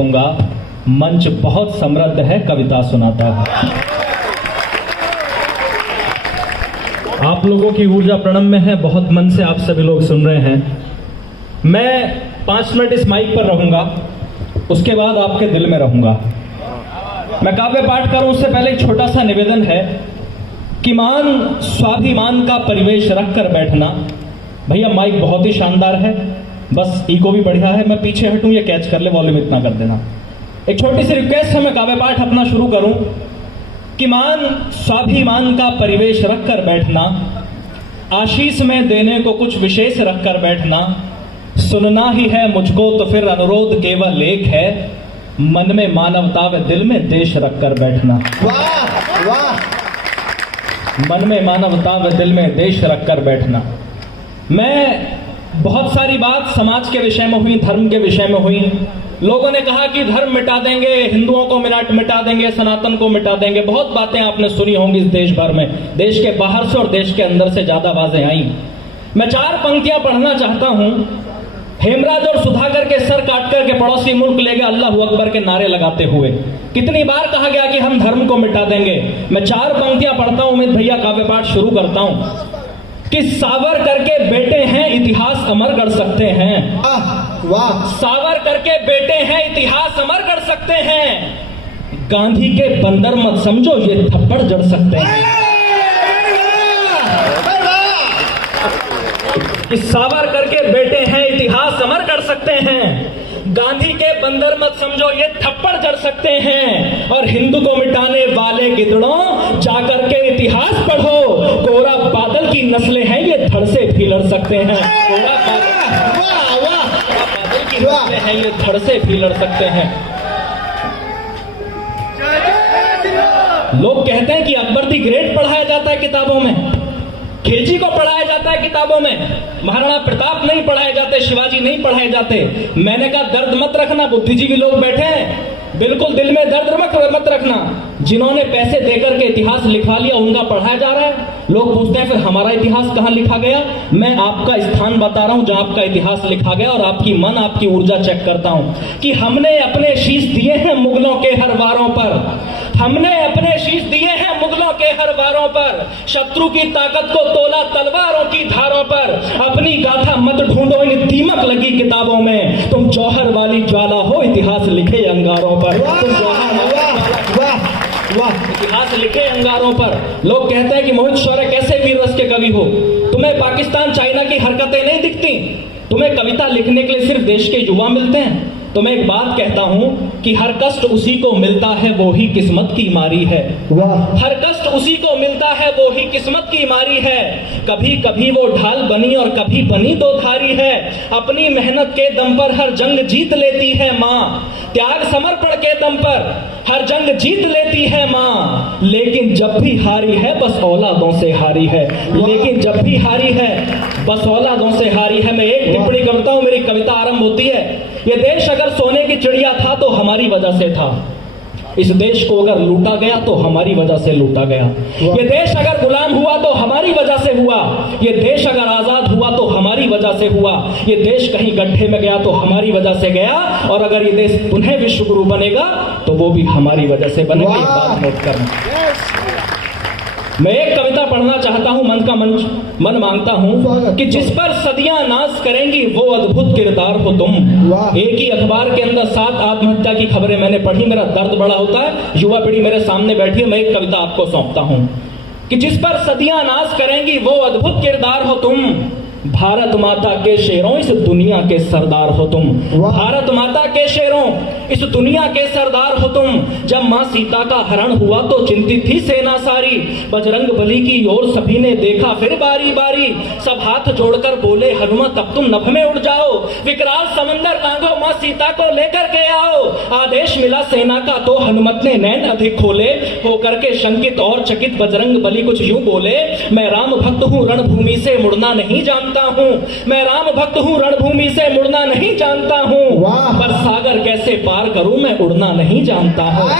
होऊंगा। मंच बहुत समृद्ध है, कविता सुनाता हूं। आप लोगों की ऊर्जा प्रणम्य है, बहुत मन से आप सभी लोग सुन रहे हैं। मैं 5 मिनट इस माइक पर रहूंगा, उसके बाद आपके दिल में रहूंगा। मैं काव्य पाठ करूं उससे पहले एक छोटा सा निवेदन है कि मान स्वाभिमान का परिवेश रखकर बैठना। भैया माइक बहुत ही शानदार है, बस इको भी बढ़िया है, मैं पीछे हटूं, ये कैच कर ले, वॉल्यूम इतना कर देना। एक छोटी सी रिक्वेस्ट है, मैं काव्य पाठ अपना शुरू करूं कि मान स्वाभिमान का परिवेश रखकर बैठना, आशीष में देने को कुछ विशेष रखकर बैठना, सुनना ही है मुझको तो फिर अनुरोध केवल एक है, मन में मानवता व दिल में देश रखकर बैठना। वाह वाह, मन में मानवता व दिल में देश रखकर बैठना। मैं बहुत सारी बात समाज के विषय में हुई, धर्म के विषय में हुई। लोगों ने कहा कि धर्म मिटा देंगे, हिंदुओं को मिटा देंगे, सनातन को मिटा देंगे। बहुत बातें आपने सुनी होंगी इस देश भर में, देश के बाहर से और देश के अंदर से ज्यादा आवाजें आई। मैं 4 पंक्तियां पढ़ना चाहता हूं। हेमराज और सुधाकर के सर काट कर के पड़ोसी मुल्क ले गए अल्लाह अकबर के नारे लगाते हुए। कितनी बार कहा गया कि हम धर्म को मिटा देंगे। मैं 4 पंक्तियां पढ़ता हूं, उम्मीद भैया काव्य पाठ शुरू करता हूं कि सावरकर के बेटे हैं, इतिहास अमर कर सकते हैं। वाह, सावरकर के बेटे हैं, इतिहास अमर कर सकते हैं। गांधी के बंदर मत समझो, ये थप्पड़ जड़ सकते हैं। कि सावरकर के बेटे हैं, इतिहास अमर कर सकते हैं। गांधी के बंदर मत समझो, ये थप्पड़ जड़ सकते हैं। और हिंदू को मिटाने वाले गिदड़ों, जाकर के इतिहास पढ़ो। कोरा बादल की नस्लें हैं, ये धड़ से भी लड़ सकते हैं। कोरा बादल की नस्लें हैं, ये धड़ से भी लड़ सकते हैं। लोग कहते हैं कि अकबर दी ग्रेट पढ़ाया जाता है किताबों में, खिलजी को पढ़ाया जाता है किताबों में, महाराणा प्रताप नहीं पढ़ाए जाते, शिवाजी नहीं पढ़ाए जाते। मैंने कहा दर्द मत रखना, बुद्धिजीवी लोग बैठे हैं, बिल्कुल दिल में दर्द मत रखना। जिन्होंने पैसे देकर के इतिहास लिखवा लिया उनका पढ़ाया जा रहा है। लोग पूछते हैं फिर हमारा इतिहास कहां लिखा गया। मैं आपका स्थान बता रहा हूं जहां आपका इतिहास लिखा गया, और आपकी मन, आपकी ऊर्जा चेक करता हूं कि हमने अपने शीश दिए हैं मुगलों के हर वारों पर। हमने अपने शीश दिए हैं मुगलों के हर वारों पर। शत्रु की ताकत को तोला तलवारों की धारों पर। अपनी गाथा मत ढूंढो इन दीमक लगी किताबों में। तुम जौहर वाली ज्वाला हो, इतिहास लिखे अंगारों पर। तुम इतिहास लिखे अंगारों पर। लोग कहते हैं कि मोहित शौर्य कैसे वीर रस के कवि हो, तुम्हें पाकिस्तान चाइना की हरकतें नहीं दिखती, तुम्हें कविता लिखने के लिए सिर्फ देश के युवा मिलते हैं। तो मैं एक बात कहता हूं कि हर कष्ट उसी को मिलता है, वो ही किस्मत की मारी है। हर कष्ट उसी को मिलता है, वो ही किस्मत की मारी है। कभी कभी वो ढाल बनी और कभी बनी दो धारी है। अपनी मेहनत के दम पर हर जंग जीत लेती है माँ, त्याग समर्पण के दम पर हर जंग जीत लेती है माँ। लेकिन जब भी हारी है बस औलादों से हारी है। लेकिन जब भी हारी है बस औलादों से हारी है। मैं एक टिप्पणी करता हूं, मेरी कविता आरंभ होती है, ये देश अगर सोने की चिड़िया था तो हमारी वजह से था। इस देश को अगर लूटा गया तो हमारी वजह से लूटा गया। ये देश अगर गुलाम हुआ तो हमारी वजह से हुआ। ये देश अगर आजाद हुआ तो हमारी वजह से हुआ। ये देश कहीं गड्ढे में गया तो हमारी वजह से गया। और अगर ये देश पुनः विश्व गुरु बनेगा तो वो भी हमारी वजह से बनेगा। ये बात नोट करना। मैं एक कविता पढ़ना चाहता हूं, मन मांगता हूं कि जिस पर सदियां नाज करेंगी वो अद्भुत किरदार हो तुम। एक ही अखबार के अंदर 7 आत्महत्या की खबरें मैंने पढ़ी, मेरा दर्द बड़ा होता है। युवा पीढ़ी मेरे सामने बैठी है, मैं एक कविता आपको सौंपता हूं कि जिस पर सदियां नाज करेंगी वो अद्भुत किरदार हो तुम। भारत माता के शेरों, इस दुनिया के सरदार हो तुम। भारत माता के शेरों, इस दुनिया के सरदार हो तुम। जब मां सीता का हरण हुआ तो चिंतित थी सेना सारी। बजरंग बली की ओर सभी ने देखा फिर बारी बारी। सब हाथ जोड़कर बोले हनुमत अब तुम नभ में उड़ जाओ। विकराल समंदर लांघो, मां सीता को लेकर के आओ। आदेश मिला सेना का तो हनुमत ने नैन अधिक खोले। होकर के शंकित और चकित बजरंग बली कुछ यूं बोले, मैं राम भक्त हूँ रणभूमि से मुड़ना नहीं जानता हूँ। मैं राम भक्त हूँ रणभूमि से मुड़ना नहीं जानता हूँ। पर सागर कैसे पार करूं मैं उड़ना नहीं जानता हूँ।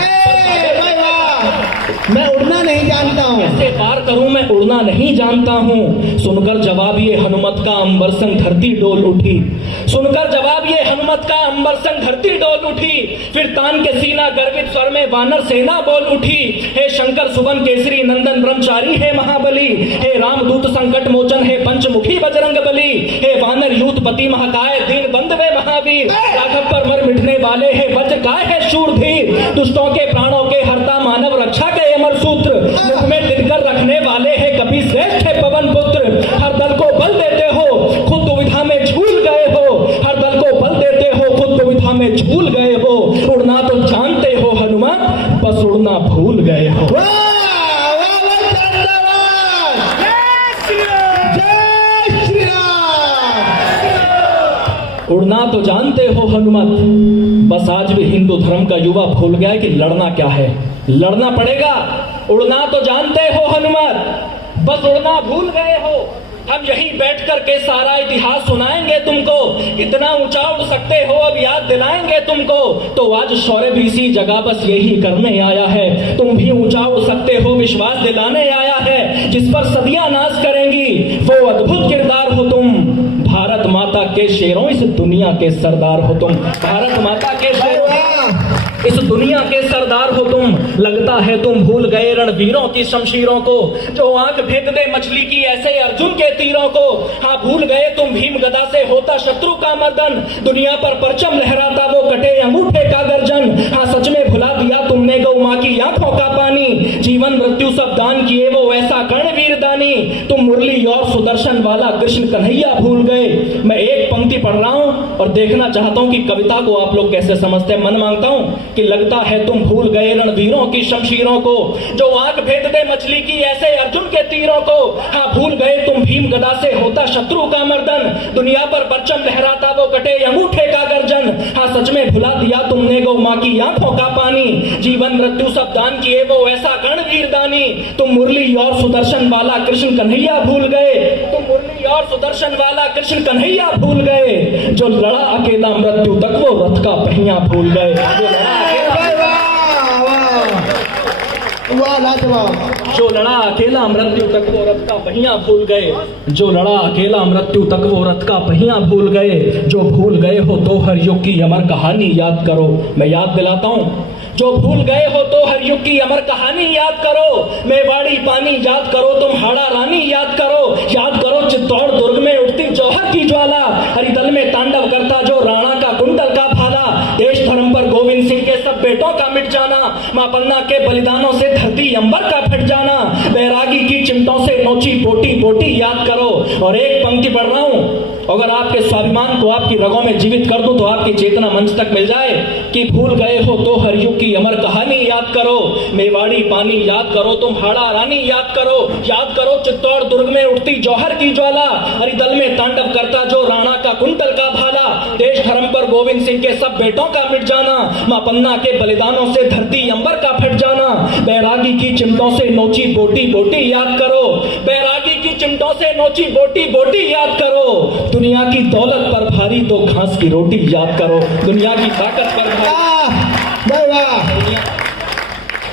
मैं उड़ना नहीं जानता हूँ। कैसे पार करूं मैं उड़ना नहीं जानता हूँ। सुनकर जवाब ये हनुमत का अंबर संग धरती डोल उठी। सुनकर जवाब तब ये हनुमत का अंबर संग धरती डोल उठी, फिर तान के सीना गर्वित स्वर में वानर सेना बोल उठी। हे शंकर सुवन केसरी नंदन ब्रह्मचारी हे महाबली, हे रामदूत संकट मोचन हे पंचमुखी बजरंग बली, हे वानर यूथपति महाकाय दीन बंद वे महावीर, राघव पर मर मिटने वाले हे वज्र काय है शूरधीर, दुष्टों के प्राणों के हरता मानव रक्षा के अमर सूत्र, मुख में दिनकर रखने वाले हे कपि श्रेष्ठ है पवन पुत्र, हर दल को बल देते हो खुद दुविधा में झूल गए हो, हर दल को बल देते हो खुद दुविधा में झूल गए हो, उड़ना तो जानते हो हनुमत बस उड़ना भूल गए हो। उड़ना तो जानते हो हनुमत, बस आज भी हिंदू धर्म का युवा भूल गया कि लड़ना क्या है, लड़ना पड़ेगा। उड़ना तो जानते हो हनुमत, बस उड़ना भूल गए हो। हम यही बैठकर के सारा इतिहास सुनाएंगे तुमको, इतना ऊंचा उड़ सकते हो अब याद दिलाएंगे तुमको। तो आज शौर्य भी इसी जगह बस यही करने आया है, तुम भी ऊंचा उड़ सकते हो विश्वास दिलाने आया है। जिस पर सदियां नाज करेंगी वो अद्भुत किरदार हो तुम, भारत माता के शेरों इस दुनिया के सरदार हो तुम, भारत माता के शेरों इस दुनिया के सरदार हो तुम। लगता है तुम भूल गए रणवीरों की शमशीरों को, जो आंख भेद दे मछली की ऐसे अर्जुन के तीरों को। हाँ भूल गए तुम भीम गदा से होता शत्रु का मर्दन, दुनिया पर परचम लहराता वो कटे अंगूठे का गर्जन। हाँ सच में भुला दिया तुमने गौ माँ की आंखों का पानी, जीवन मृत्यु सब दान किए वो ऐसा कर्णवीर दानी। तुम मुरली और सुदर्शन वाला कृष्ण कन्हैया भूल गए। मैं एक पंक्ति पढ़ रहा हूँ और देखना चाहता हूँ कि कविता को आप लोग कैसे समझते हैं। मन मांगता हूँ कि लगता है तुम भूल गए रणवीरों की शमशीरों को, जो आंख भेद दे मछली की ऐसे अर्जुन के तीरों को। हाँ भूल गए तुम भीम गदा से होता शत्रु का मर्दन, दुनिया पर परचम लहराता वो कटे अंगूठे का गर्जन। हाँ सच में भुला दिया तुमने गौ माँ की आंखों का पानी, जीवन मृत्यु सब दान किए वो ऐसा कर्णवीर दानी। तुम मुरली और सुदर्शन वाला कृष्ण कन्हैया भूल गए, तुम मुरली और सुदर्शन वाला कृष्ण कन्हैया भूल गए, जो लड़ा अकेला मृत्यु तक वो रथ का पहिया भूल गए। जो लड़ा अकेला मृत्यु तक वो रथ का पहिया भूल गए, जो लड़ा अकेला मृत्यु तक वो रथ का पहिया भूल गए। जो भूल गए हो तो हर युग की अमर कहानी याद करो, मैं याद दिलाता हूँ। जो भूल गए हो तो हर युग की अमर कहानी याद करो, मेवाड़ी पानी याद करो, तुम हाड़ा रानी याद करो, याद करो चित्तौड़ दुर्ग में उठती जौहर की ज्वाला, हरिदल में तांडव करता जो राणा का कुंडल का भाला, देश धर्म पर गोविंद सिंह के सब बेटों का मिट जाना, मां पन्ना के बलिदानों से धरती अंबर का फट जाना, बैरागी की चिमटों से नोची बोटी बोटी याद करो। और एक पंक्ति पढ़ रहा हूं, अगर आपके स्वाभिमान को आपकी रगों में जीवित कर दूं तो आपकी चेतना मंच तक मिल जाए कि भूल गए हो तो हर युग की अमर कहानी याद करो, मेवाड़ी पानी याद करो, तुम हाड़ा रानी याद करो चित्तौड़ दुर्ग में उठती जौहर की ज्वाला, हरिदल में तांडव करता जो राणा का कुंतल का भाला, देश धर्म पर गोविंद सिंह के सब बेटों का मिट जाना, मां पन्ना के बलिदानों से धरती अंबर का फट जाना, बैरागी की चिमटों से नोची बोटी बोटी याद करो, बैरागी की चिमटों से नोची बोटी बोटी याद करो। दुनिया की दौलत पर भारी तो घास की रोटी याद करो, दुनिया की ताकत पर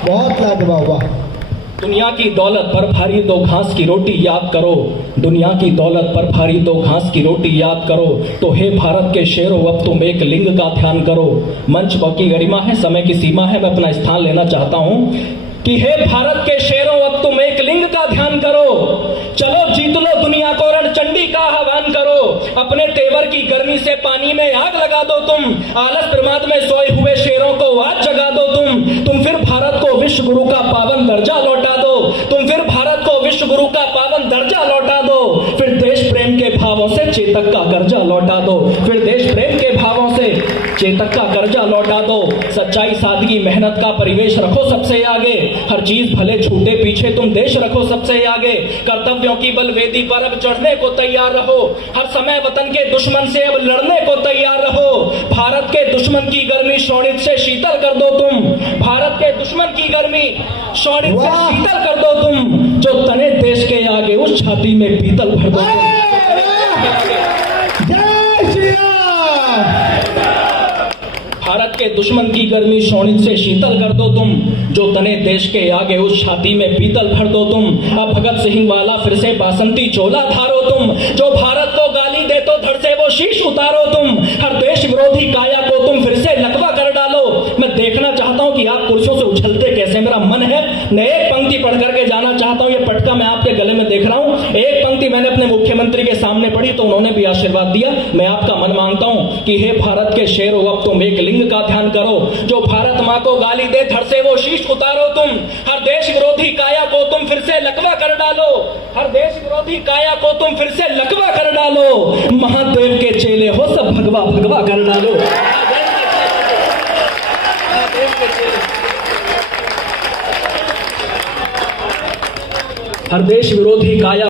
बहुत लाजवाब। दुनिया की दौलत पर भारी तो घास की रोटी याद करो, दुनिया की दौलत पर भारी तो घास की रोटी याद करो। तो हे भारत के शेरों अब तुम एक लिंग का ध्यान करो। मंच की गरिमा है, समय की सीमा है, मैं अपना स्थान लेना चाहता हूँ कि हे भारत के शेरों अब तुम एक लिंग का ध्यान करो, चलो जीत लो दुनिया को रणचंडी का आह्वान करो, अपने तेवर की गर्मी से पानी में आग लगा दो तुम, आलस प्रमाद में सोए हुए शेरों को आज जगा दो तुम फिर भारत को विश्व गुरु का पावन दर्जा लौटा दो, तुम फिर भारत को विश्व गुरु का पावन दर्जा लौटा दो, फिर देश प्रेम के भावों से चेतक का कर्जा लौटा दो, फिर देश प्रेम के भावों से चेतक का कर्जा लौटा दो। सच्चाई सादगी मेहनत का परिवेश रखो सबसे आगे, हर चीज भले छूटे पीछे तुम देश रखो सबसे आगे, कर्तव्यों की बलवेदी पर अब चढ़ने को तैयार रहो, हर समय वतन के दुश्मन से अब लड़ने को तैयार रहो। भारत के दुश्मन की गर्मी शोणित से शीतल कर दो तुम, भारत के दुश्मन की गर्मी शोणित से शीतल कर दो तुम, जो तने देश के आगे उस छाती में पीतल भर दो तुम। भारत के दुश्मन की गर्मी शोणित से शीतल कर दो तुम, जो तने देश के आगे उस छाती में पीतल भर दो तुम। अब भगत सिंह वाला फिर से बासंती चोला धारो तुम, जो भारत को गाली दे तो धड़ से वो शीश उतारो तुम, हर देश विरोधी काया को तुम फिर से लकवा कर डालो। मैं देखना चाहता हूं कि आप कुर्सियों से उछलते कैसे, मेरा मन है मैं एक पंक्ति पढ़ करके जाना चाहता हूं। ये पटका मैं आपके गले में देख रहा हूं, एक पंक्ति मैंने अपने मुख्यमंत्री के सामने पढ़ी तो उन्होंने भी आशीर्वाद दिया। मैं आपका मन मांगता हूं कि हे भारत के शेरों, अब तुम एक लिंग का ध्यान करो, जो भारत मां को गाली दे धड़ से वो शीश उतारो तुम, हर देश विरोधी काया को तुम फिर से लकवा कर डालो, हर देश विरोधी काया को तुम फिर से लकवा कर डालो। महादेव के चेले हो सब भगवा भगवा कर डालो। हर देश विरोधी काया